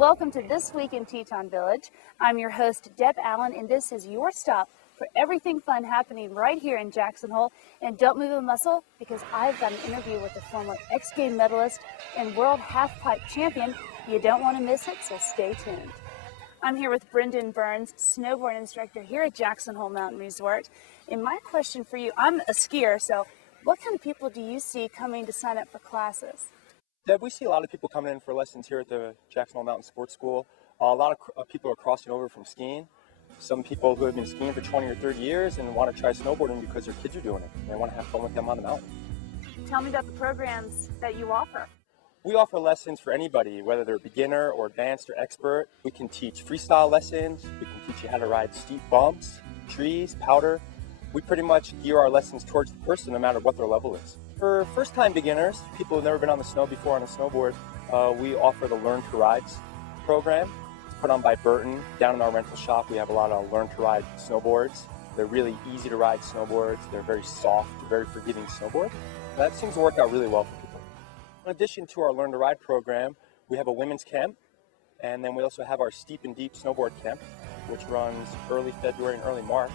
Welcome to This Week in Teton Village. I'm your host, Deb Allen, and this is your stop for everything fun happening right here in Jackson Hole. And don't move a muscle, because I've got an interview with a former X Game medalist and world half-pipe champion. You don't want to miss it, so stay tuned. I'm here with Brendan Burns, snowboard instructor here at Jackson Hole Mountain Resort. And my question for you, I'm a skier, so what kind of people do you see coming to sign up for classes? Deb, we see a lot of people coming in for lessons here at the Jackson Hole Mountain Sports School. A lot of people are crossing over from skiing. Some people who have been skiing for 20 or 30 years and want to try snowboarding because their kids are doing it. They want to have fun with them on the mountain. Tell me about the programs that you offer. We offer lessons for anybody, whether they're beginner or advanced or expert. We can teach freestyle lessons. We can teach you how to ride steep bumps, trees, powder. We pretty much gear our lessons towards the person no matter what their level is. For first-time beginners, people who've never been on the snow before on a snowboard, we offer the Learn to Rides program. It's put on by Burton. Down in our rental shop, we have a lot of Learn to Ride snowboards. They're really easy to ride snowboards. They're very soft, very forgiving snowboard. That seems to work out really well for people. In addition to our Learn to Ride program, we have a women's camp, and then we also have our Steep and Deep snowboard camp, which runs early February and early March.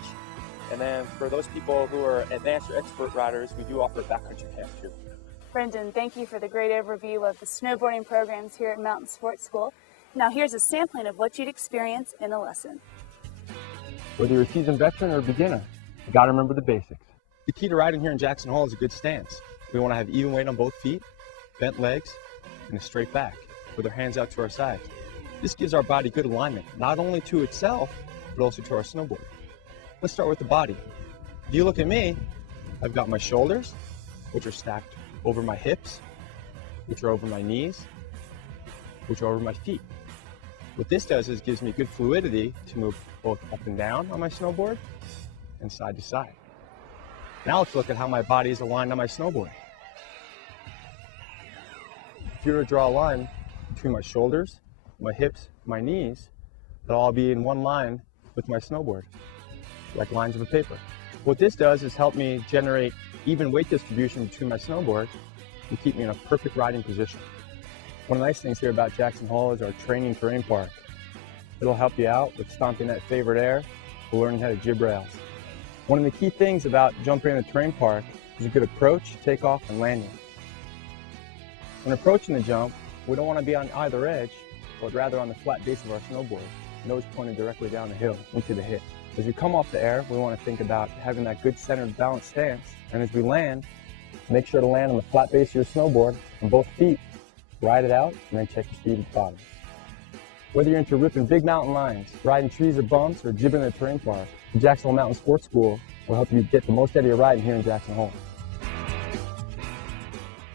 And then for those people who are advanced or expert riders, we do offer a backcountry camp too. Brendan, thank you for the great overview of the snowboarding programs here at Mountain Sports School. Now here's a sampling of what you'd experience in a lesson. Whether you're a seasoned veteran or a beginner, you got to remember the basics. The key to riding here in Jackson Hole is a good stance. We want to have even weight on both feet, bent legs, and a straight back with our hands out to our sides. This gives our body good alignment, not only to itself, but also to our snowboard. Let's start with the body. If you look at me, I've got my shoulders, which are stacked over my hips, which are over my knees, which are over my feet. What this does is gives me good fluidity to move both up and down on my snowboard and side to side. Now let's look at how my body is aligned on my snowboard. If you were to draw a line between my shoulders, my hips, my knees, they'll all be in one line with my snowboard, like lines of a paper. What this does is help me generate even weight distribution between my snowboard and keep me in a perfect riding position. One of the nice things here about Jackson Hole is our training terrain park. It'll help you out with stomping that favorite air or learning how to jib rails. One of the key things about jumping in the terrain park is a good approach, takeoff, and landing. When approaching the jump, we don't want to be on either edge, but rather on the flat base of our snowboard, nose pointed directly down the hill into the hip. As we come off the air, we want to think about having that good centered balanced stance. And as we land, make sure to land on the flat base of your snowboard on both feet. Ride it out, and then check your speed at the bottom. Whether you're into ripping big mountain lines, riding trees or bumps, or jibbing in the terrain park, the Jackson Hole Mountain Sports School will help you get the most out of your riding here in Jackson Hole.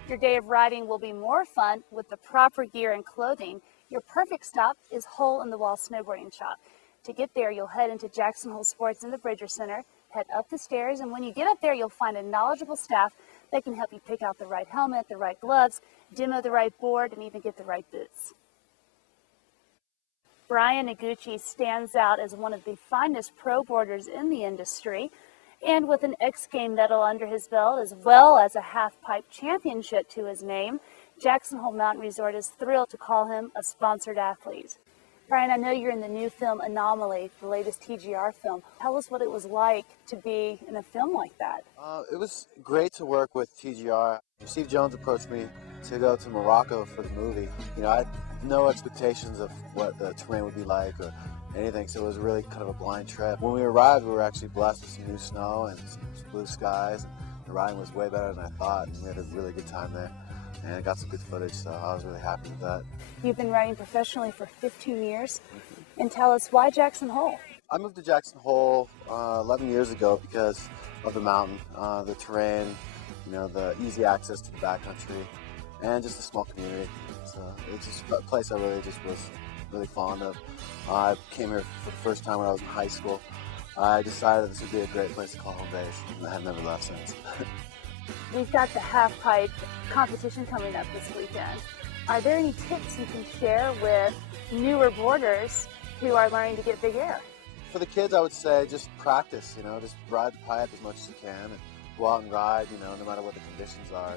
Your day of riding will be more fun with the proper gear and clothing. Your perfect stop is Hole in the Wall Snowboarding Shop. To get there, you'll head into Jackson Hole Sports in the Bridger Center, head up the stairs, and when you get up there, you'll find a knowledgeable staff that can help you pick out the right helmet, the right gloves, demo the right board, and even get the right boots. Brian Noguchi stands out as one of the finest pro boarders in the industry, and with an X Game medal under his belt, as well as a half-pipe championship to his name, Jackson Hole Mountain Resort is thrilled to call him a sponsored athlete. Brian, I know you're in the new film Anomaly, the latest TGR film. Tell us what it was like to be in a film like that. It was great to work with TGR. Steve Jones approached me to go to Morocco for the movie. You know, I had no expectations of what the terrain would be like or anything, so it was really kind of a blind trip. When we arrived, we were actually blessed with some new snow and some blue skies. The riding was way better than I thought, and we had a really good time there. And I got some good footage, so I was really happy with that. You've been riding professionally for 15 years, and tell us, why Jackson Hole? I moved to Jackson Hole 11 years ago because of the mountain, the terrain, you know, the easy access to the backcountry, and just a small community. So it's just a place I really just was really fond of. I came here for the first time when I was in high school. I decided this would be a great place to call home base, and I have never left since. We've got the half-pipe competition coming up this weekend. Are there any tips you can share with newer boarders who are learning to get big air? For the kids, I would say just practice, you know, just ride the pipe as much as you can and go out and ride, you know, no matter what the conditions are.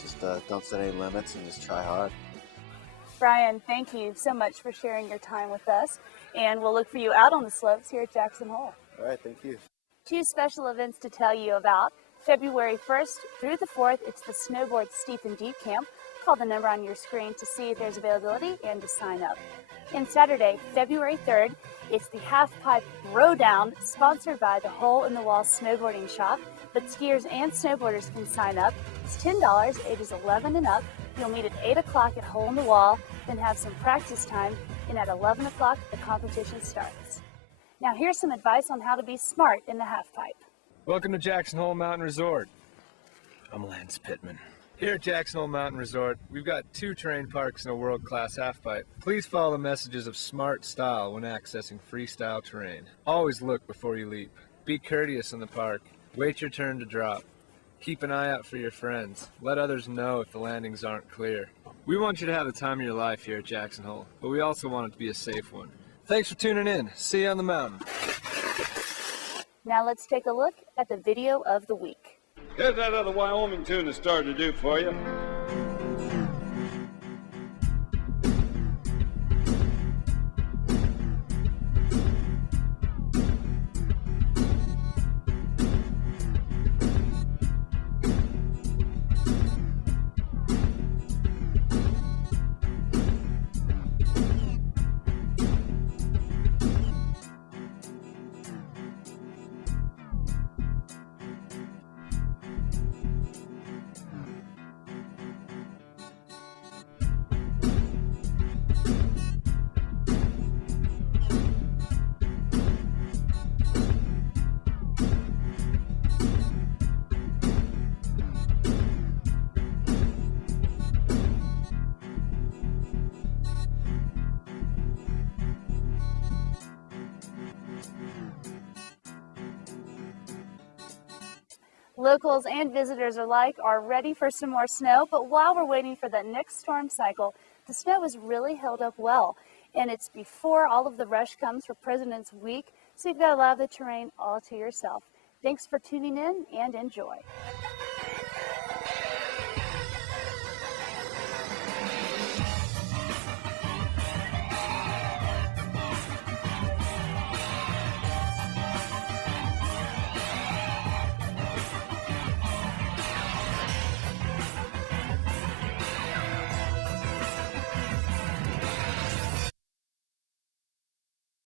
Just don't set any limits and just try hard. Brian, thank you so much for sharing your time with us, and we'll look for you out on the slopes here at Jackson Hole. All right, thank you. 2 special events to tell you about. February 1st through the 4th, it's the Snowboard Steep and Deep Camp. Call the number on your screen to see if there's availability and to sign up. And Saturday, February 3rd, it's the Half Pipe Throwdown, sponsored by the Hole in the Wall Snowboarding Shop. But skiers and snowboarders can sign up. It's $10, ages 11 and up. You'll meet at 8 o'clock at Hole in the Wall, then have some practice time, and at 11 o'clock, the competition starts. Now here's some advice on how to be smart in the half pipe. Welcome to Jackson Hole Mountain Resort. I'm Lance Pittman. Here at Jackson Hole Mountain Resort, we've got 2 terrain parks and a world-class halfpipe. Please follow the messages of smart style when accessing freestyle terrain. Always look before you leap. Be courteous in the park. Wait your turn to drop. Keep an eye out for your friends. Let others know if the landings aren't clear. We want you to have the time of your life here at Jackson Hole, but we also want it to be a safe one. Thanks for tuning in. See you on the mountain. Now let's take a look at the video of the week. Here's that other Wyoming tune that's starting to do for you. Locals and visitors alike are ready for some more snow, but while we're waiting for that next storm cycle, the snow has really held up well. And it's before all of the rush comes for President's Week, so you've got a lot of the terrain all to yourself. Thanks for tuning in and enjoy.